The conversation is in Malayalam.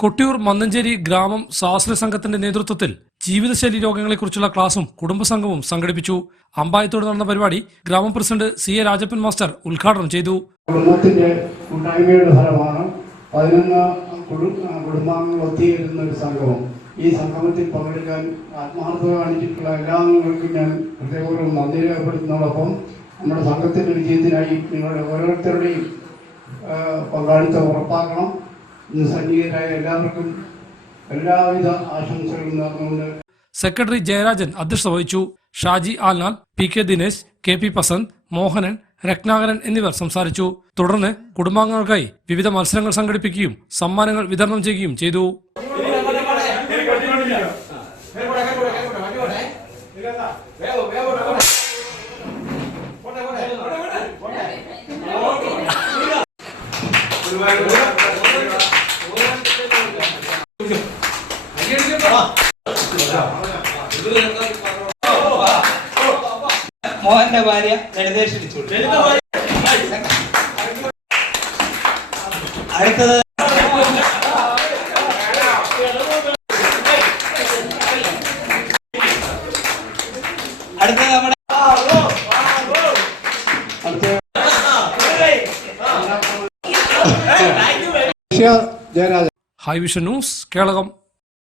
കൊട്ടിയൂർ മന്നഞ്ചേരി ഗ്രാമം സ്വാശ്രയ സംഘത്തിന്റെ നേതൃത്വത്തിൽ ജീവിതശൈലി രോഗങ്ങളെക്കുറിച്ചുള്ള ക്ലാസും കുടുംബസംഘവും സംഘടിപ്പിച്ചു. അമ്പായത്തോട് നടന്ന പരിപാടി ഗ്രാമ president C A Rajappan master ഉദ്ഘാടനം ചെയ്തു. കുടുംബത്തിന്റെ കൂട്ടായ്മയുടെ ഫലമാണ് 11 കുടുംബാംഗങ്ങൾ ഒത്തുചേരുന്ന ഒരു സംഗമം. ഈ സംഗമത്തിൽ പങ്കെടുക്കാൻ ആത്മാർത്ഥത കാണിച്ചിട്ടുള്ള എല്ലാ അംഗങ്ങൾക്കും ഞാൻ ഹൃദയപൂർവ്വം നന്ദി രേഖപ്പെടുത്തുന്നതോടൊപ്പം നമ്മുടെ സംഘത്തിന്റെ വിജയത്തിനായി നിങ്ങളുടെ ഓരോരുത്തരുടെയും പങ്കാളിത്തം ഉറപ്പാക്കണം. ഇന്ന് സന്നിഹിതരായ എല്ലാവർക്കും എല്ലാവിധ ആശംസകളും നേർന്നുകൊണ്ട് സെക്രട്ടറി ജയരാജൻ അധ്യക്ഷത വഹിച്ചു. ഷാജി ആൽനാൽ, P K Dinesh, K P പസന്ത്, മോഹനൻ, രത്നാകരൻ എന്നിവർ സംസാരിച്ചു. തുടർന്ന് കുടുംബാംഗങ്ങൾക്കായി വിവിധ മത്സരങ്ങൾ സംഘടിപ്പിക്കുകയും സമ്മാനങ്ങൾ വിതരണം ചെയ്യുകയും ചെയ്തു. മോഹന്റെ ഭാര്യ ലളിതേഷ് വിളിച്ചു. അടുത്തത് നമ്മുടെ ഹൈ വിഷൻ ന്യൂസ് കേളകം.